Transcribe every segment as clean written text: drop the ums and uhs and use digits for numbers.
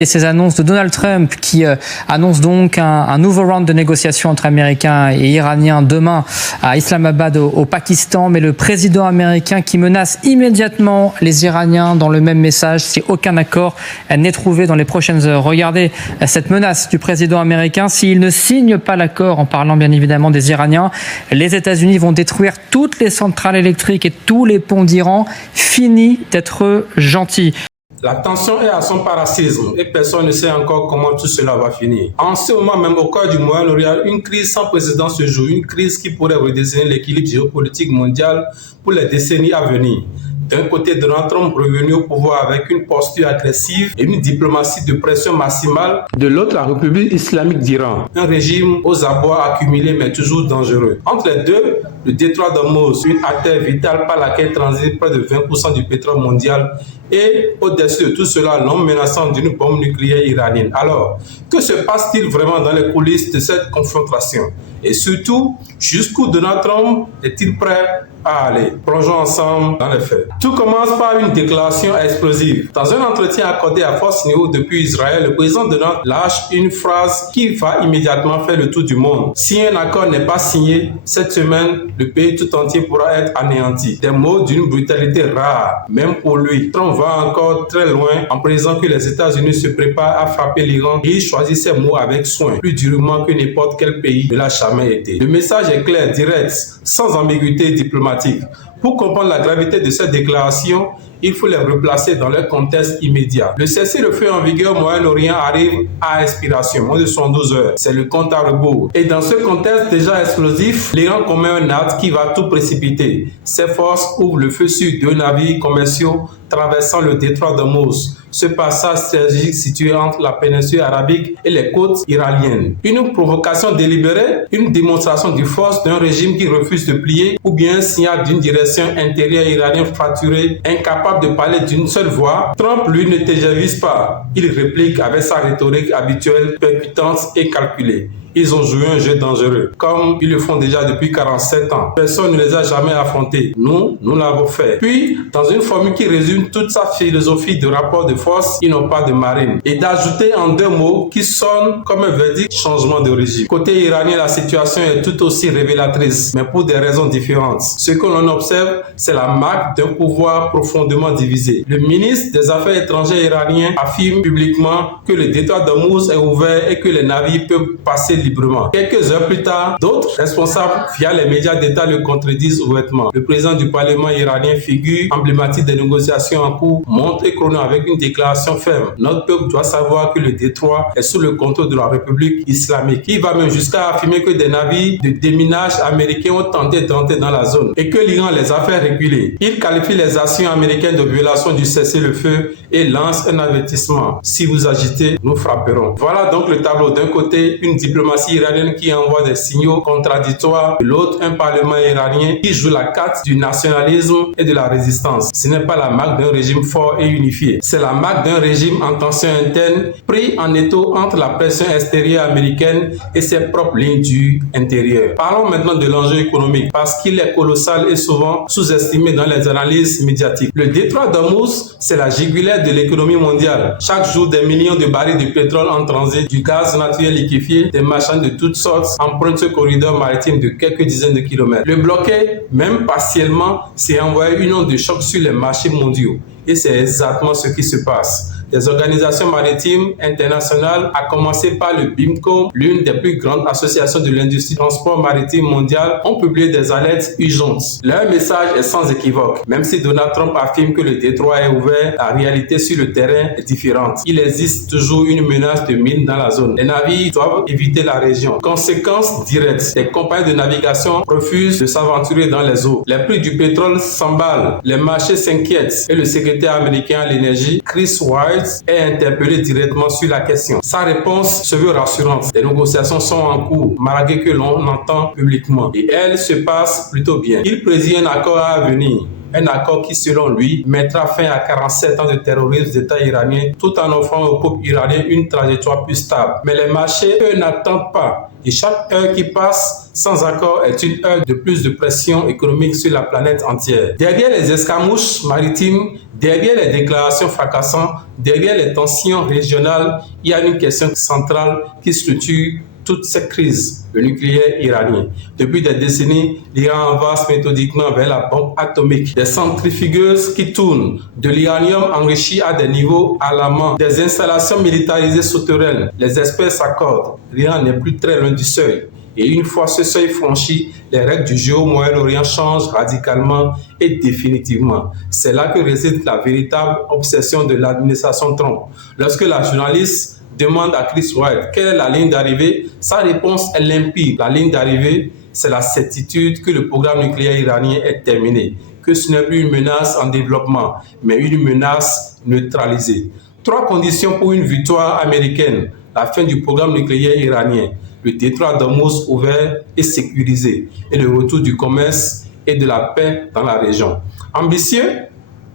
Et ces annonces de Donald Trump qui annonce donc un nouveau round de négociations entre Américains et Iraniens demain à Islamabad au Pakistan. Mais le président américain qui menace immédiatement les Iraniens dans le même message si aucun accord n'est trouvé dans les prochaines heures. Regardez cette menace du président américain. S'il ne signe pas l'accord, en parlant bien évidemment des Iraniens, les États-Unis vont détruire toutes les centrales électriques et tous les ponts d'Iran. Fini d'être gentil. La tension est à son paroxysme et personne ne sait encore comment tout cela va finir. En ce moment même, au cœur du Moyen-Orient, une crise sans précédent se joue, une crise qui pourrait redessiner l'équilibre géopolitique mondial pour les décennies à venir. D'un côté, Donald Trump revenu au pouvoir avec une posture agressive et une diplomatie de pression maximale. De l'autre, la République islamique d'Iran, un régime aux abois accumulés mais toujours dangereux. Entre les deux, le détroit d'Ormuz, une artère vitale par laquelle transite près de 20% du pétrole mondial, et au-dessus de tout cela, l'homme menaçant d'une bombe nucléaire iranienne. Alors, que se passe-t-il vraiment dans les coulisses de cette confrontation? Et surtout, jusqu'où Donald Trump est-il prêt à aller? Plongeons ensemble dans les faits. Tout commence par une déclaration explosive. Dans un entretien accordé à Fox News depuis Israël, le président Donald lâche une phrase qui va immédiatement faire le tour du monde. Si un accord n'est pas signé, cette semaine, le pays tout entier pourra être anéanti. Des mots d'une brutalité rare, même pour lui. Trump va encore très loin en précisant que les États-Unis se préparent à frapper l'Iran et il choisit ses mots avec soin, plus durement que n'importe quel pays ne l'a jamais été. Le message est clair, direct, sans ambiguïté diplomatique. Pour comprendre la gravité de cette déclaration, il faut les replacer dans leur contexte immédiat. Le cessez-le-feu en vigueur au Moyen-Orient arrive à expiration, moins de 112 heures. C'est le compte à rebours. Et dans ce contexte déjà explosif, l'Iran commet un acte qui va tout précipiter. Ses forces ouvrent le feu sur 2 navires commerciaux traversant le détroit d'Ormuz. Ce passage stratégique situé entre la péninsule arabique et les côtes iraniennes. Une provocation délibérée, une démonstration de force d'un régime qui refuse de plier ou bien un signal d'une direction intérieure iranienne fracturée, incapable de parler d'une seule voix. Trump, lui, ne tergiverse pas. Il réplique avec sa rhétorique habituelle, percutante et calculée. Ils ont joué un jeu dangereux, comme ils le font déjà depuis 47 ans. Personne ne les a jamais affrontés. Nous l'avons fait. Puis, dans une formule qui résume toute sa philosophie de rapport de force, ils n'ont pas de marine. Et d'ajouter en 2 mots qui sonnent comme un verdict, changement de régime. Côté iranien, la situation est tout aussi révélatrice, mais pour des raisons différentes. Ce que l'on observe, c'est la marque d'un pouvoir profondément divisé. Le ministre des Affaires étrangères iranien affirme publiquement que le détroit d'Ormuz est ouvert et que les navires peuvent passer librement. Quelques heures plus tard, d'autres responsables via les médias d'État le contredisent ouvertement. Le président du Parlement iranien, figure emblématique des négociations en cours, montre et chrono avec une déclaration ferme. Notre peuple doit savoir que le détroit est sous le contrôle de la République islamique. Il va même jusqu'à affirmer que des navires de déminage américains ont tenté d'entrer dans la zone et que l'Iran les a fait reculer. Il qualifie les actions américaines de violation du cessez-le-feu et lance un avertissement. Si vous agitez, nous frapperons. Voilà donc le tableau. D'un côté, une diplomatie iranienne qui envoie des signaux contradictoires, de l'autre, un parlement iranien qui joue la carte du nationalisme et de la résistance. Ce n'est pas la marque d'un régime fort et unifié. C'est la marque d'un régime en tension interne, pris en étau entre la pression extérieure américaine et ses propres lignes du intérieur. Parlons maintenant de l'enjeu économique, parce qu'il est colossal et souvent sous-estimé dans les analyses médiatiques. Le détroit d'Ormuz, c'est la jugulaire de l'économie mondiale. Chaque jour, des millions de barils de pétrole en transit, du gaz naturel liquéfié, des marchands de toutes sortes empruntent ce corridor maritime de quelques dizaines de kilomètres. Le bloquer, même partiellement, c'est envoyer une onde de choc sur les marchés mondiaux. Et c'est exactement ce qui se passe. Des organisations maritimes internationales, à commencer par le BIMCO, l'une des plus grandes associations de l'industrie du transport maritime mondial, ont publié des alertes urgentes. Leur message est sans équivoque. Même si Donald Trump affirme que le détroit est ouvert, la réalité sur le terrain est différente. Il existe toujours une menace de mine dans la zone. Les navires doivent éviter la région. Conséquence directe, les compagnies de navigation refusent de s'aventurer dans les eaux. Les prix du pétrole s'emballent, les marchés s'inquiètent et le secrétaire américain à l'énergie, Chris White, est interpellé directement sur la question. Sa réponse se veut rassurante. Les négociations sont en cours, malgré que l'on entend publiquement. Et elles se passent plutôt bien. Il prédit un accord à venir. un accord qui, selon lui, mettra fin à 47 ans de terrorisme d'État iranien tout en offrant au peuple iranien une trajectoire plus stable. Mais les marchés, eux, n'attendent pas. Et chaque heure qui passe sans accord est une heure de plus de pression économique sur la planète entière. Derrière les escarmouches maritimes, derrière les déclarations fracassantes, derrière les tensions régionales, il y a une question centrale qui structure toute cette crise, le nucléaire iranien. Depuis des décennies, l'Iran avance méthodiquement vers la bombe atomique. Des centrifugeuses qui tournent, de l'uranium enrichi à des niveaux alarmants, des installations militarisées souterraines. Les experts s'accordent, l'Iran n'est plus très loin du seuil. Et une fois ce seuil franchi, les règles du jeu au Moyen-Orient changent radicalement et définitivement. C'est là que réside la véritable obsession de l'administration Trump. Lorsque la journaliste demande à Chris Wright quelle est la ligne d'arrivée, sa réponse est limpide. La ligne d'arrivée, c'est la certitude que le programme nucléaire iranien est terminé, que ce n'est plus une menace en développement, mais une menace neutralisée. 3 conditions pour une victoire américaine: la fin du programme nucléaire iranien, le détroit d'Ormuz ouvert et sécurisé, et le retour du commerce et de la paix dans la région. Ambitieux?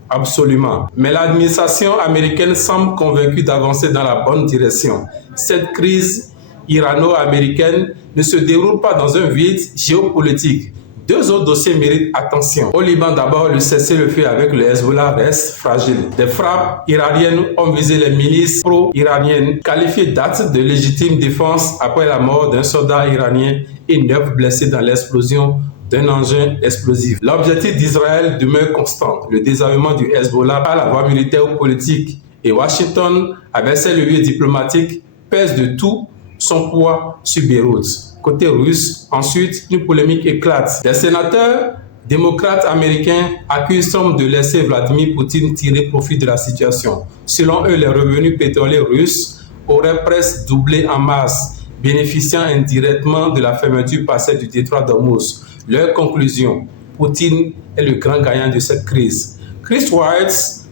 Absolument. Mais l'administration américaine semble convaincue d'avancer dans la bonne direction. Cette crise irano-américaine ne se déroule pas dans un vide géopolitique. 2 autres dossiers méritent attention. Au Liban, d'abord, le cessez-le-feu avec le Hezbollah reste fragile. Des frappes iraniennes ont visé les milices pro-iraniennes, qualifiées d'actes de légitime défense après la mort d'un soldat iranien et 9 blessés dans l'explosion d'un engin explosif. L'objectif d'Israël demeure constant, le désarmement du Hezbollah par la voie militaire ou politique. Et Washington, avec ses leviers diplomatiques, pèse de tout son poids sur Beyrouth. Côté russe, ensuite, une polémique éclate. Des sénateurs démocrates américains accusent Trump de laisser Vladimir Poutine tirer profit de la situation. Selon eux, les revenus pétroliers russes auraient presque doublé en masse, bénéficiant indirectement de la fermeture partielle du détroit d'Ormuz. Leur conclusion: Poutine est le grand gagnant de cette crise. Chris Wright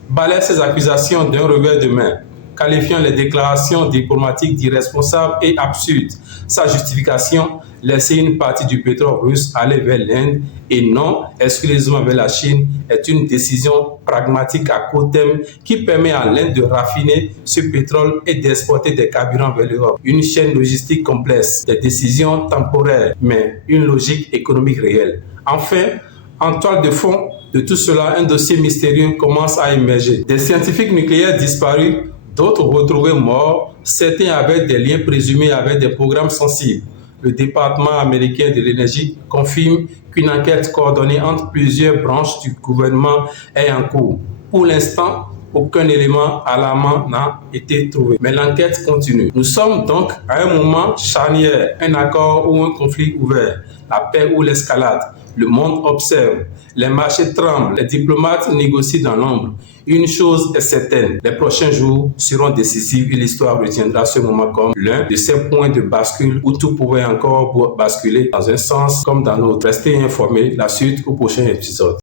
balaie ces accusations d'un revers de main, qualifiant les déclarations diplomatiques d'irresponsables et absurdes. Sa justification: laisser une partie du pétrole russe aller vers l'Inde et non exclusivement vers la Chine est une décision pragmatique à court terme qui permet à l'Inde de raffiner ce pétrole et d'exporter des carburants vers l'Europe. Une chaîne logistique complexe, des décisions temporaires, mais une logique économique réelle. Enfin, en toile de fond de tout cela, un dossier mystérieux commence à émerger. Des scientifiques nucléaires disparus, d'autres retrouvés morts, certains avec des liens présumés avec des programmes sensibles. Le département américain de l'énergie confirme qu'une enquête coordonnée entre plusieurs branches du gouvernement est en cours. Pour l'instant, aucun élément alarmant n'a été trouvé. Mais l'enquête continue. Nous sommes donc à un moment charnière, un accord ou un conflit ouvert, la paix ou l'escalade. Le monde observe, les marchés tremblent, les diplomates négocient dans l'ombre. Une chose est certaine, les prochains jours seront décisifs et l'histoire retiendra ce moment comme l'un de ces points de bascule où tout pourrait encore basculer dans un sens comme dans l'autre. Restez informés, la suite au prochain épisode.